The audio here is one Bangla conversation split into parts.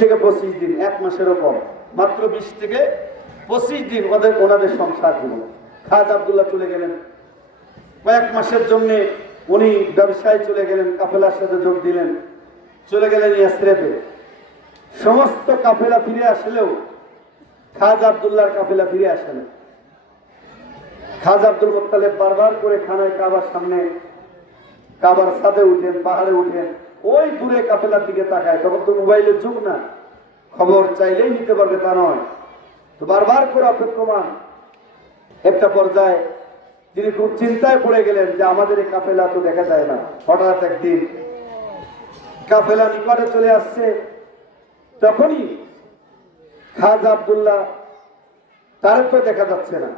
থেকে 25 দিন, 1 মাসেরও কম, মাত্র 20 থেকে 25 দিন ওনাদের সংসার জীবন। খাজা আব্দুল্লাহ চলে গেলেন কয়েক মাসের জন্য, উনি ব্যবসায় চলে গেলেন, কাফেলার সাথে যোগ দিলেন, চলে গেলেন ইয়াসরিবে। সমস্ত কাফেলা ফিরে আসলেও খাজা আব্দুল্লাহর কাফেলা ফিরে আসে না। খাজা আব্দুল মুত্তালিব বারবার করে খানায় কাবার সামনে, কাবার ছাদে উঠেন, পাহাড়ে উঠেন, ওই দূরে কাফেলার দিকে তাকায়। তখন তো মোবাইলের যুগ না, খবর চাইলেই নিতে পারবে তা নয়, তো বারবার করে অপেক্ষমান। একটা পর্যায়ে তিনি খুব চিন্তায় পড়ে গেলেন যে আমাদের এই কাফেলা তো দেখা যায় না। হঠাৎ একদিন কাফেলা নিকটে চলে আসছে, তখনই খাজা আব্দুল্লাহ, তার তো দেখা যাচ্ছে না।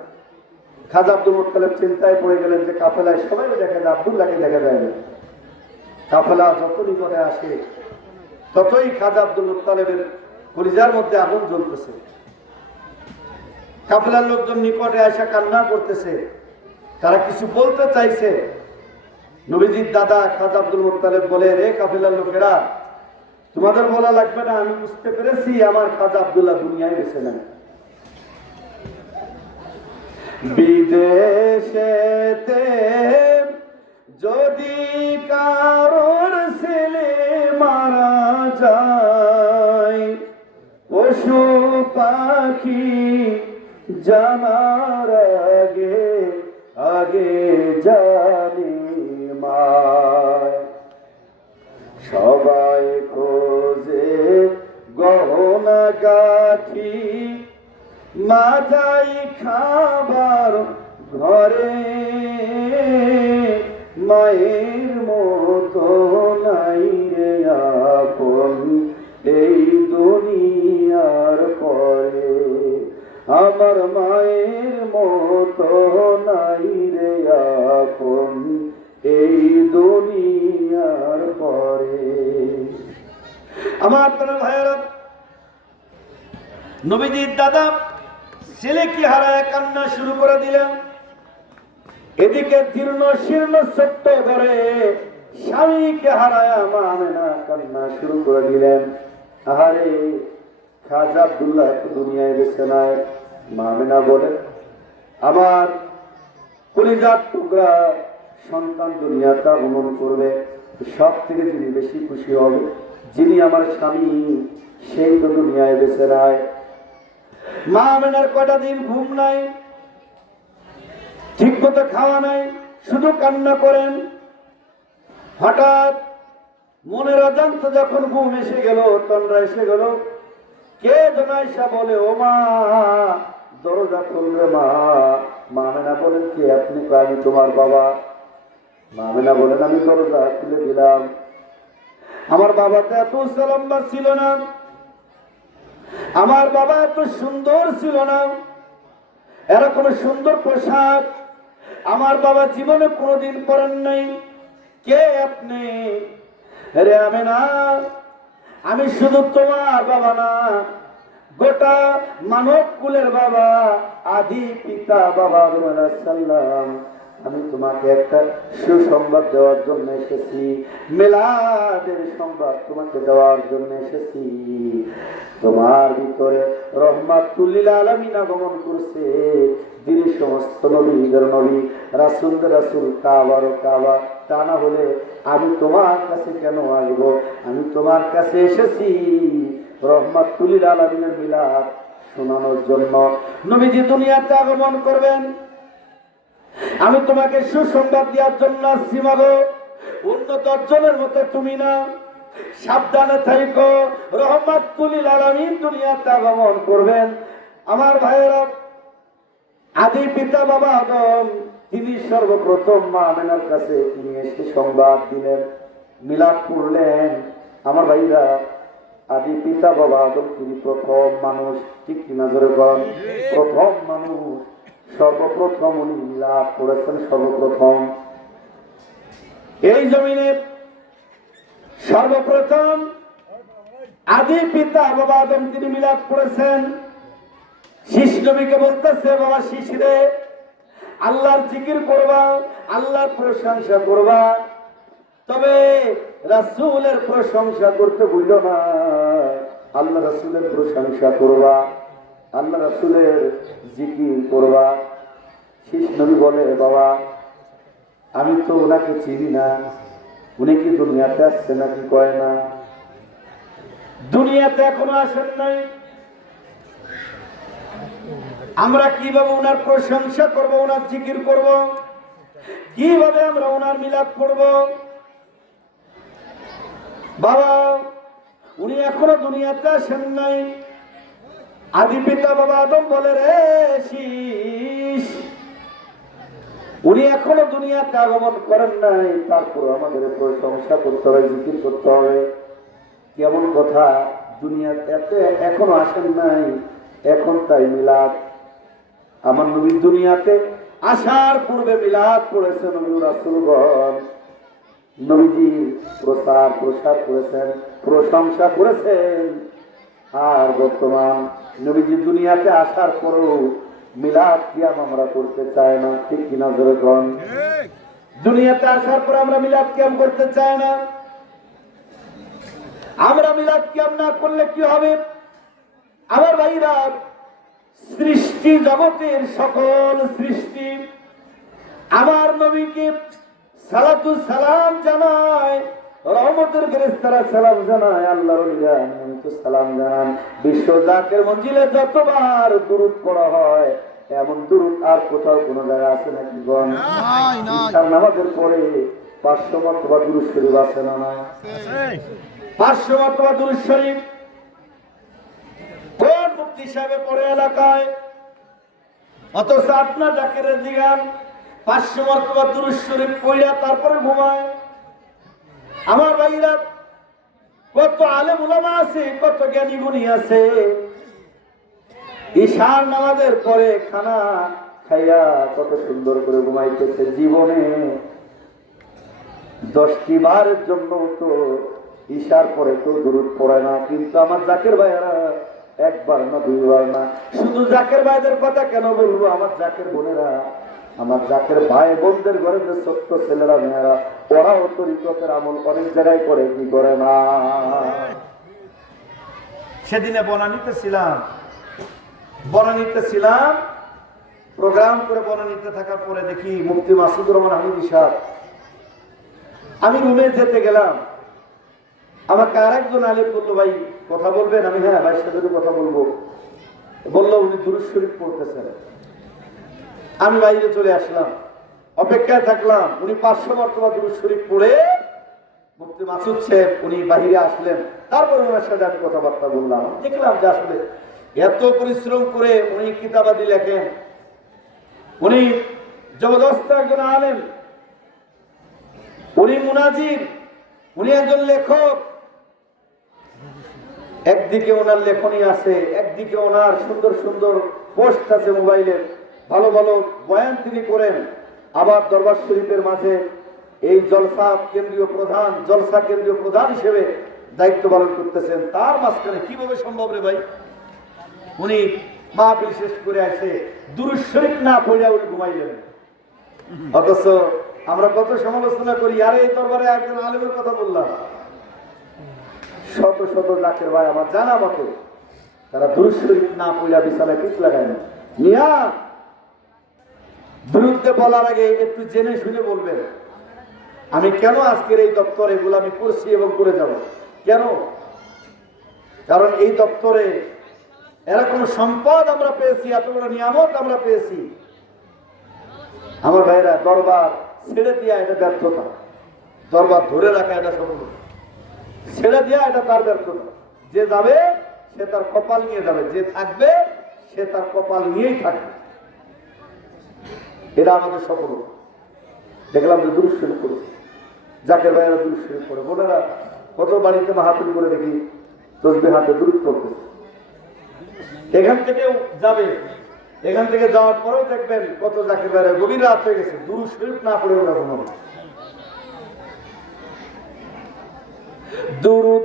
খাজা আব্দুল মুত্তালিব চিন্তায় পড়ে গেলেন যে কাফেলায় সবাই দেখা যায়, আব্দুল্লাহকে দেখা যায় না। কাফেলা যত নিকটে আসে ততই খাজা আব্দুল মুত্তালিবের কলিজার মধ্যে আগুন জ্বলতেছে। কাফেলার লোকজন নিকটে আসা কান্না করতেছে, তারা কিছু বলতে চাইছে। নবীজির দাদা খাজা আব্দুল মুত্তালিব বলে, রে কাফেলার লোকেরা, তোমাদের বলা লাগবে না, আমি বুঝতে পেরেছি আমার খাজা আব্দুল্লাহ দুনিয়ায় বেঁচে নেন। বিদেশেতে যদি কারোর ছেলে মারা যায়, পশু পাখি জানার আগে আগে জানি মায়, সবাই খোঁজে গহনা গাঠি, মা যাই খাবার ঘরে, মায়ের মতো নাই রে আপন এই দুনিয়ার পরে, আমার মায়ের মতো নাই রে আপন এই দুনিয়ার পরে। আমার প্রিয় ভাইয়েরা, নবীজির দাদা ছেলেকে হারায় কান্না শুরু করে দিলেন। এদিকে জীর্ণ শীর্ণ ছোট্ট ঘরে স্বামীকে হারায় মা আমেনা কান্না শুরু করে দিলেন। আহারে, খাজা আব্দুল্লাহ তো দুনিয়ায় বেঁচে নাই। মা আমেনা বলে, আমার কলিজার টুকরা সন্তান দুনিয়াতে আগমন করবে, সব থেকে যিনি বেশি খুশি হবে, যিনি আমার স্বামী, সেই তো দুনিয়ায় বেঁচে নাই। মা আমেনার কয়টা দিন ঘুম নাই, ঠিক মতো খাওয়া নাই, শুধু কান্না করেন। হঠাৎ মনের অজান্তে যখন ঘুম এসে গেল, তন্দ্রা এসে গেল, কে যেন এসে বলে, ও মা, দরজা খুলবে মা। মা আমেনা বলেন, কে আপনি? আমি তোমার বাবা। মা আমেনা বলেন, আমি দরজা খুলে দিলাম। আমার বাবা তো এত লম্বা ছিল না, আমার বাবা এত সুন্দর ছিল না, এরকম সুন্দর পোশাক আমার বাবা জীবনে কোনোদিন পরেন নাই। কে আপনি? রে আমেনা, আমি শুধু তোমার বাবা না, গোটা মানব কুলের বাবা, আদি পিতা বাবা সাল্লাম। আমি তোমাকে একটা সুসংবাদ দেওয়ার জন্য এসেছি, মিলাদের সংবাদ তোমাকে দেওয়ার জন্য এসেছি। তোমার ভিতরে রহমাতুল লিল আলামিন আগমন করছে, যিনি সমস্ত নবীদের নবী, রাসূলদের রাসূল, কাবার কাবা। তা না হলে আমি তোমার কাছে কেন আসবো? আমি তোমার কাছে এসেছি রহমাতুল লিল আলামিনের মিলাদ শোনানোর জন্য। নবীজি দুনিয়াতে আগমন করবেন, আমি তোমাকে সুসংবাদ দেওয়ার জন্য আসছি। মাগো, অন্য 10 জনের মতো তুমি না, সাবধানে থাকো, রহমাতুল লিল আলামিন দুনিয়াতে আগমন করবেন। আমার ভাইয়েরা, আদি পিতা বাবা আদম, তিনি সর্বপ্রথম মা আমেনার কাছে তিনি এসে সংবাদ দিলেন, মিলাদ পড়লেন। আমার ভাইরা, আদি পিতা বাবা আদম তিনি প্রথম মানুষ, ঠিক কিনা জোরে বলেন? প্রথম মানুষ, সর্বপ্রথম উনি মিলাদ করেছেন। সর্বপ্রথম এই জমিনে সর্বপ্রথম আদি পিতা বাবা আদম তিনি মিলাদ করেছেন। শীষ নবীকে বলতেছে, বাবা শীষ রে, আল্লাহর জিকির করবা, আল্লাহর প্রশংসা করবা, তবে রাসূলের প্রশংসা করতে ভুলো না। আল্লাহ রাসূলের প্রশংসা করবা, আল্লাহ রাসূলের জিকির করবা। শেষ নবী বলে, বাবা আমি তো ওনাকে চিনি না, উনি কি দুনিয়াতে আসছে নাকি? কয় না, দুনিয়াতে এখনো আসেন নাই। আমরা কিভাবে ওনার প্রশংসা করব, ওনার জিকির করব, কিভাবে আমরা ওনার মিলাদ করব? বাবা উনি এখনো দুনিয়াতে আসেন নাই। আদি পিতা বাবা আদম বলে, রে শীষ উনি এখনো দুনিয়াতে আগমন করেন নাই, তারপর আমাদের প্রশংসা করতে হবে, জিকির করতে হবে। কেমন কথা, দুনিয়াতে এত এখনো আসেন নাই, এখন তাই মিলাদ। আমার নবী দুনিয়াতে আসার পূর্বে মিলাদ পড়েছেন নবী রাসূলগণ, নবীজির প্রচার প্রসার করেছেন, প্রশংসা করেছেন। আর বর্তমান নবীজি দুনিয়াতে আসার পরেও মিলাদ কিয়াম আমরা করতে চাই না, ঠিক কিনা জোরে কোন? দুনিয়াতে আসার পর আমরা মিলাদ কিয়াম করতে চাই না। আমরা মিলাদ কিয়াম না করলে কি হবে? আমার ভাইরা, সৃষ্টি জগতের সকল সৃষ্টি আমার নবীকে সালাতু সালাম জানায়, রহমতের ফেরেশতারা সালাম জানায়, আল্লাহর ওলিরা সালাম জানান। বিশ্ব জাকের মঞ্জিলে যতবার দুরূদ পড়া হয়, এমন দুরূদ আর কোথাও কোনো জায়গা আছে নাকি? গণ ইশার নামাজের পরে 500 মারতবা দুরূদ শরীফ আছে না? না, 500 মারতবা দুরূদ শরীফ কোন মুফতি সাহেব পড়ে এলাকায়? অথচ আপনার জাকেরের জিগান 500 মারতবা দুরূদ শরীফ পড়িয়া তারপরে ঘুমায়। আমার ভাইরা, কত আলেম উলামা আছে, কত জ্ঞানী গুণী আছে, ঈশার নামাজের পরে খানা খাইয়া কত সুন্দর করে ঘুমাইতেছে। জীবনে 10টি বারের জন্য তো ঈশার পরে তো দুরূদ পড়ে না। কিন্তু আমার জাকের ভাইরা একবার না, দুইবার না। শুধু জাকের ভাইদের কথা কেন বলবো, আমার জাকের বোনেরা, আমার জাকের ভাই বোনদের ঘরে যে ছোট্ট ছেলেরা মেয়েরা, ওরাও তরিকতের আমল অনেক জায়গায় করে, কি করে না? সেদিনে বনানীতে প্রোগ্রাম করে বনানীতে থাকার পরে দেখি মুফতি মাসুদুর রহমান হামিদি সাহেব, আমি রুমে যেতে গেলাম, আমাকে আরেকজন আলেম বললো, ভাই কথা বলবেন? আমি হ্যাঁ ভাইয়ের সাথে কথা বলবো। বললো উনি দুরূদ শরীফ পড়তেছেন। আমি বাইরে চলে আসলাম, অপেক্ষায় থাকলাম। উনি 500 মারতবা দুরূদ শরীফ পড়ে মুফতি মাসুদ সাহেব উনি বাহিরে আসলেন। তারপরে ওনার সাথে আমি কথাবার্তা বললাম। দেখলাম যে আসলে এত পরিশ্রম করে উনি কিতাবাদি লেখেন, উনি জবরদস্ত একজন আলেম, উনি মুনাজির, উনি একজন লেখক। একদিকে ওনার লেখনী আছে, একদিকে ওনার সুন্দর সুন্দর পোস্ট আছে মোবাইলে, ভালো ভালো বয়ান তিনি করেন। আবার দরবার শরীফের মাঝে এই জলসা কেন্দ্রীয় প্রধান হিসেবে দায়িত্ব পালন করতেছেন। তার মাঝখানে কিভাবে সম্ভব রে ভাই, উনি মাহফিল শেষ করে আসে দুরূদ শরীফ না পড়ে উনি ঘুমাইলেন? অথচ আমরা কত সমালোচনা করি, আরে এই দরবারে একজন আলেমের কথা বললাম। শত শত জাকের ভাই আমার জানা মতো তারা দুরূদ শরীফ না পড়ে বিছানায় পিঠ লাগায় না। মিয়া, বিরুদ্ধে বলার আগে একটু জেনে শুনে বলবেন। আমি কেন আজকের এই দপ্তরে গোলামি করছি এবং করে যাব? কেন? কারণ এই দপ্তরে এরকম সম্পদ আমরা পেয়েছি, এত বড় নিয়ামত আমরা পেয়েছি। আমার ভাইরা, দরবার ছেড়ে দিয়া এটা ব্যর্থতা, দরবার ধরে রাখা এটা সফলতা, ছেড়ে দিয়া এটা তার ব্যর্থতা। যে যাবে সে তার কপাল নিয়ে যাবে, যে থাকবে সে তার কপাল নিয়েই থাকবে। এটা আমাদের সফলতা। দেখলাম যে দুরূদ শরীফ করেছে, জাকের ভাইয়েরা দুরূদ শরীফ পড়ে, বোনেরা কত বাড়িতে মাহফিল করে দেখি তসবিহ হাতে দুরূদ পড়তেছে। এখান থেকেও যাবে, এখান থেকে যাওয়ার পরেও দেখবেন কত জাকের ভাইয়েরা গভীর রাত হয়ে গেছে, দুরূদ শরীফ না পড়ে ওরা ঘুমাবে। দুরূদ